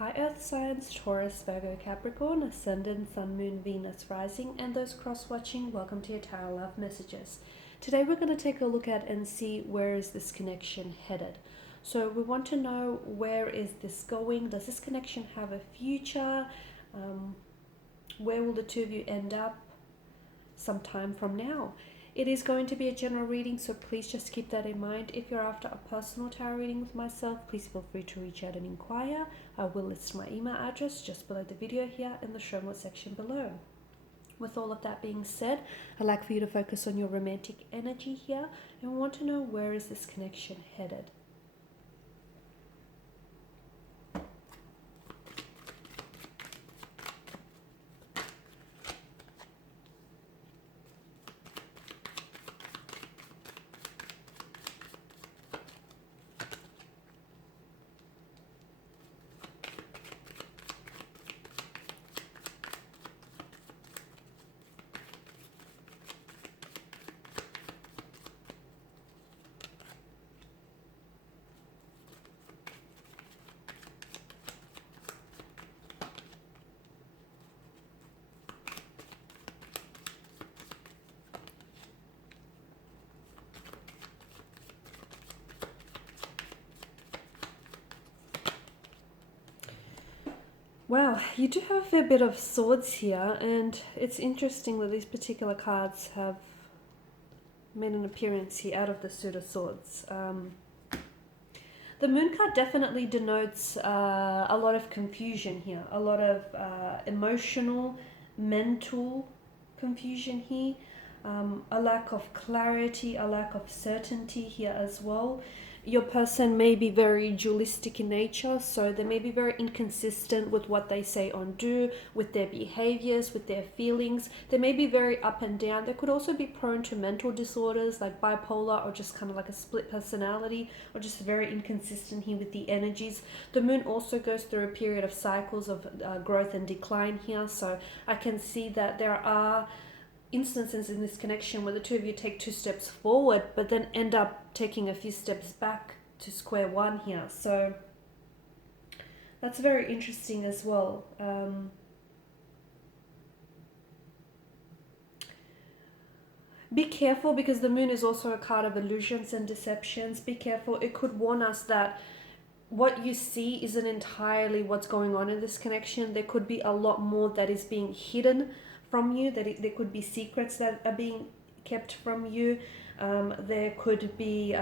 Hi Earth signs, Taurus, Virgo, Capricorn, Ascendant, Sun, Moon, Venus, Rising, and those cross-watching, welcome to your Tarot Love Messages. Today we're going to take a look at and see where is this connection headed. So we want to know, where is this going? Does this connection have a future? Where will the two of you end up sometime from now? It is going to be a general reading, so please just keep that in mind. If you're after a personal tarot reading with myself, please feel free to reach out and inquire. I will list my email address just below the video here in the show more section below. With all of that being said, I'd like for you to focus on your romantic energy here and want to know, where is this connection headed? Wow, you do have a fair bit of swords here, and it's interesting that these particular cards have made an appearance here out of the suit of swords. The moon card definitely denotes a lot of confusion here, a lot of emotional, mental confusion here, a lack of clarity, a lack of certainty here as well. Your person may be very dualistic in nature, so they may be very inconsistent with what they say or do, with their behaviors, with their feelings. They may be very up and down. They could also be prone to mental disorders like bipolar, or just kind of like a split personality, or just very inconsistent here with the energies. The moon also goes through a period of cycles of growth and decline here, so I can see that there are instances in this connection where the two of you take 2 steps forward but then end up taking a few steps back to square one here. So that's very interesting as well. Be careful, because the moon is also a card of illusions and deceptions. Be careful. It could warn us that what you see isn't entirely what's going on in this connection. There could be a lot more that is being hidden from you, there could be secrets that are being kept from you. There could be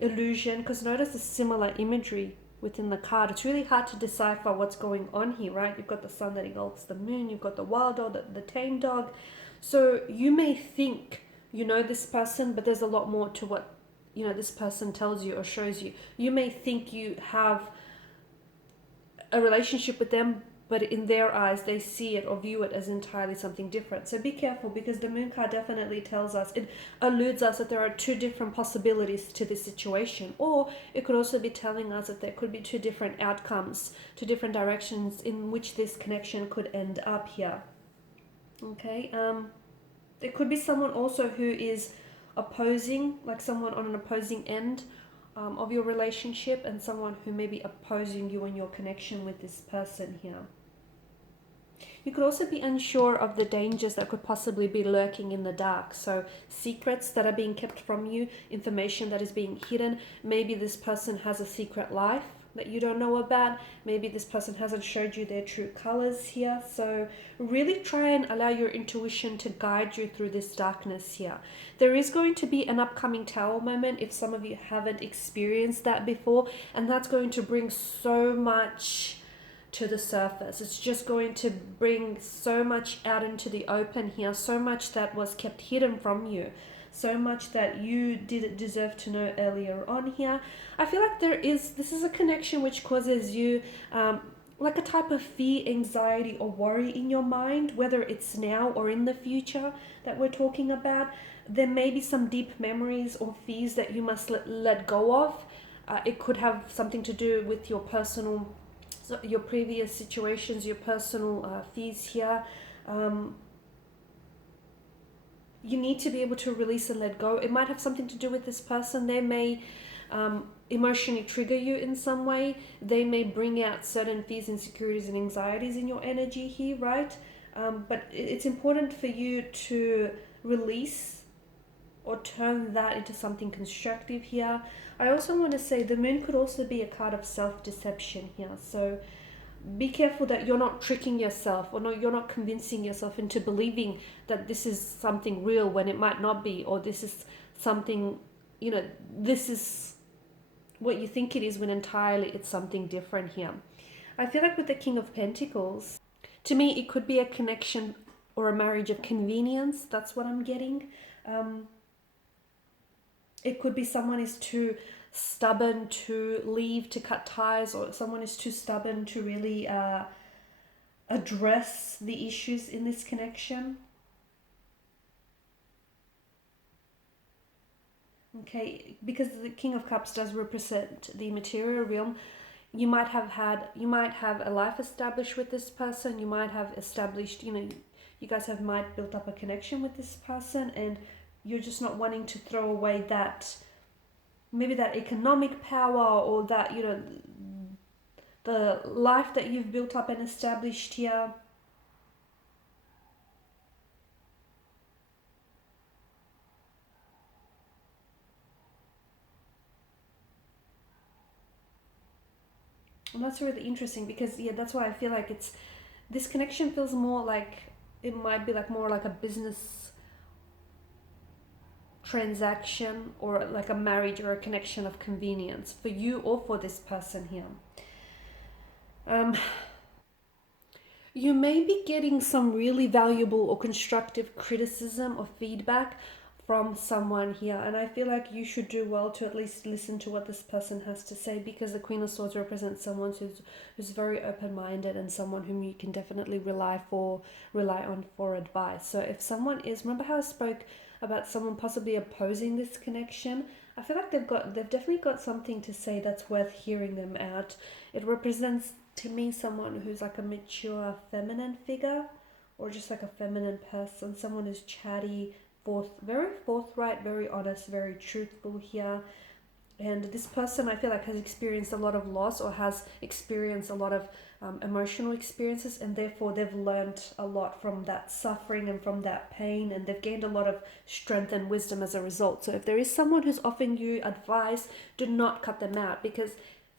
illusion, because notice the similar imagery within the card. It's really hard to decipher what's going on here, right? You've got the sun that engulfs the moon, you've got the wild dog, the tame dog. So you may think you know this person, but there's a lot more to what this person tells you or shows you. You may think you have a relationship with them, but in their eyes, they see it or view it as entirely something different. So be careful, because the moon card definitely tells us, it alludes us that there are 2 different possibilities to this situation. Or it could also be telling us that there could be 2 different outcomes, 2 different directions in which this connection could end up here. Okay, there could be someone also who is opposing, like someone on an opposing end of your relationship, and someone who may be opposing you and your connection with this person here. You could also be unsure of the dangers that could possibly be lurking in the dark. So secrets that are being kept from you, information that is being hidden. Maybe this person has a secret life that you don't know about. Maybe this person hasn't showed you their true colors here. So really try and allow your intuition to guide you through this darkness here. There is going to be an upcoming Tower moment if some of you haven't experienced that before, and that's going to bring so much to the surface. It's just going to bring so much out into the open here, so much that was kept hidden from you, so much that you didn't deserve to know earlier on here. I feel like this is a connection which causes you like a type of fear, anxiety, or worry in your mind, whether it's now or in the future that we're talking about. There may be some deep memories or fears that you must let go of. It could have something to do with your previous situations, your personal fears here. You need to be able to release and let go. It might have something to do with this person. They may emotionally trigger you in some way. They may bring out certain fears, insecurities, and anxieties in your energy here, right? But it's important for you to release or turn that into something constructive here. I also want to say the moon could also be a card of self-deception here. So be careful that you're not tricking yourself, or no, you're not convincing yourself into believing that this is something real when it might not be, or this is something, this is what you think it is when entirely it's something different here. I feel like with the King of Pentacles, to me, it could be a connection or a marriage of convenience. That's what I'm getting. It could be someone is too stubborn to leave, to cut ties, or someone is too stubborn to really address the issues in this connection. Okay, because the King of Cups does represent the material realm. You might have a life established with this person. You might have established, you guys might built up a connection with this person, and you're just not wanting to throw away that, maybe that economic power, or that, the life that you've built up and established here. And that's really interesting because, yeah, that's why I feel like this connection feels more like it might be like more like a business transaction, or like a marriage or a connection of convenience for you or for this person here. You may be getting some really valuable or constructive criticism or feedback from someone here, and I feel like you should do well to at least listen to what this person has to say, because the Queen of Swords represents someone who's very open-minded, and someone whom you can definitely rely on for advice. So if someone is, remember how I spoke about someone possibly opposing this connection, I feel like they've definitely got something to say that's worth hearing them out. It represents to me someone who's like a mature feminine figure, or just like a feminine person, someone who's chatty, very forthright, very honest, very truthful here. And this person, I feel like, has experienced a lot of loss, or has experienced a lot of emotional experiences, and therefore they've learned a lot from that suffering and from that pain, and they've gained a lot of strength and wisdom as a result. So if there is someone who's offering you advice, do not cut them out, because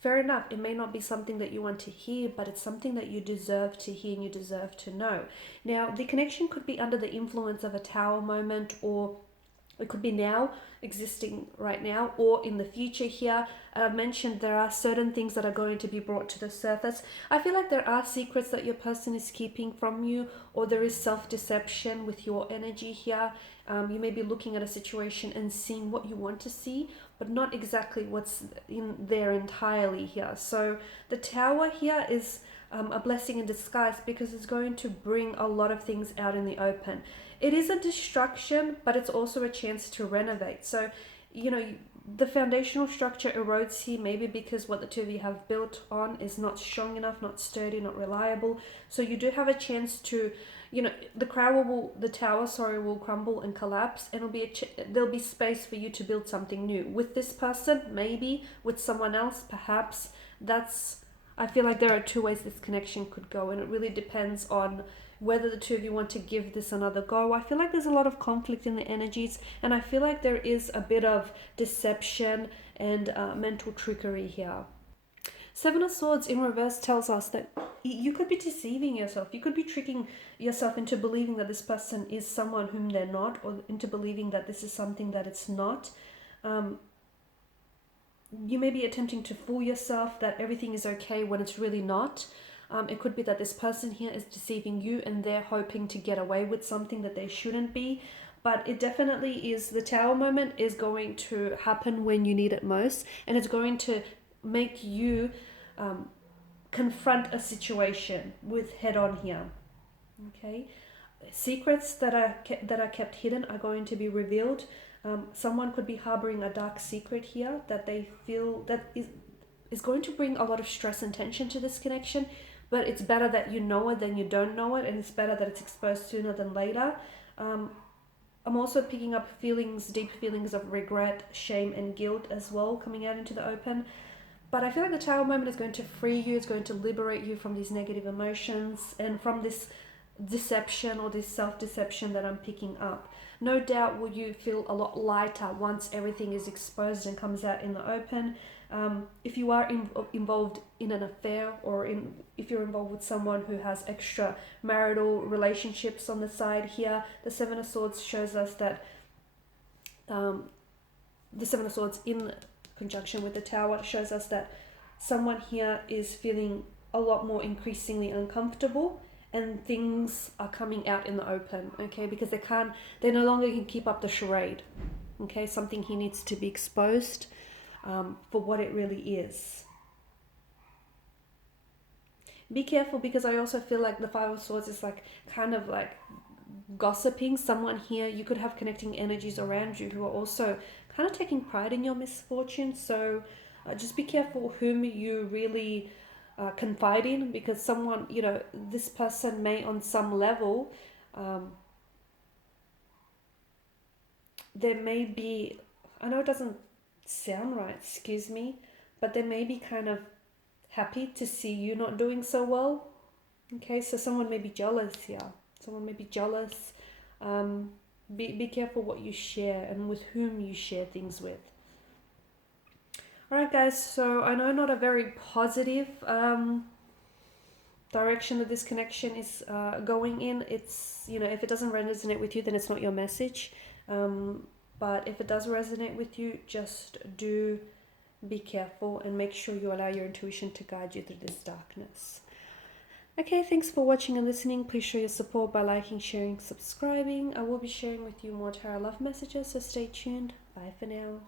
fair enough, it may not be something that you want to hear, but it's something that you deserve to hear and you deserve to know. Now, the connection could be under the influence of a tower moment, or it could be now, existing right now, or in the future here. I've mentioned there are certain things that are going to be brought to the surface. I feel like there are secrets that your person is keeping from you, or there is self-deception with your energy here. You may be looking at a situation and seeing what you want to see, but not exactly what's in there entirely here. So the Tower here is a blessing in disguise, because it's going to bring a lot of things out in the open. It is a destruction, but it's also a chance to renovate. So, the foundational structure erodes here, maybe because what the two of you have built on is not strong enough, not sturdy, not reliable. So you do have a chance to, the tower will crumble and collapse, and there'll be space for you to build something new with this person, maybe with someone else, perhaps. I feel like there are two ways this connection could go, and it really depends on whether the two of you want to give this another go. I feel like there's a lot of conflict in the energies, and I feel like there is a bit of deception and mental trickery here. Seven of Swords in reverse tells us that you could be deceiving yourself. You could be tricking yourself into believing that this person is someone whom they're not, or into believing that this is something that it's not. You may be attempting to fool yourself that everything is okay when it's really not. It could be that this person here is deceiving you, and they're hoping to get away with something that they shouldn't be. But it definitely is, the Tower moment is going to happen when you need it most, and it's going to make you confront a situation with head on here. Okay, secrets that are kept hidden are going to be revealed. Someone could be harboring a dark secret here that they feel that is going to bring a lot of stress and tension to this connection. But it's better that you know it than you don't know it, and it's better that it's exposed sooner than later. I'm also picking up feelings, deep feelings of regret, shame, and guilt as well coming out into the open. But I feel like the Tower moment is going to free you, it's going to liberate you from these negative emotions and from this deception or this self-deception that I'm picking up. No doubt will you feel a lot lighter once everything is exposed and comes out in the open. If you are involved in an affair, or if you're involved with someone who has extra marital relationships on the side here, the Seven of Swords shows us that the Seven of Swords in conjunction with the Tower shows us that someone here is feeling a lot more increasingly uncomfortable, and things are coming out in the open, okay, because they no longer can keep up the charade, okay. Something here needs to be exposed for what it really is. Be careful, because I also feel like the Five of Swords is like kind of like gossiping. Someone here, you could have connecting energies around you who are also kind of taking pride in your misfortune. So just be careful whom you really confide in, because someone, this person may on some level, there may be, I know it doesn't sound right, excuse me, but they may be kind of happy to see you not doing so well. Okay, so someone may be jealous here. Someone may be jealous. Be careful what you share and with whom you share things with. Alright guys, so I know not a very positive direction that this connection is going in. It's, if it doesn't resonate with you, then it's not your message. But if it does resonate with you, just do be careful and make sure you allow your intuition to guide you through this darkness. Okay, thanks for watching and listening. Please show your support by liking, sharing, subscribing. I will be sharing with you more tarot love messages, so stay tuned. Bye for now.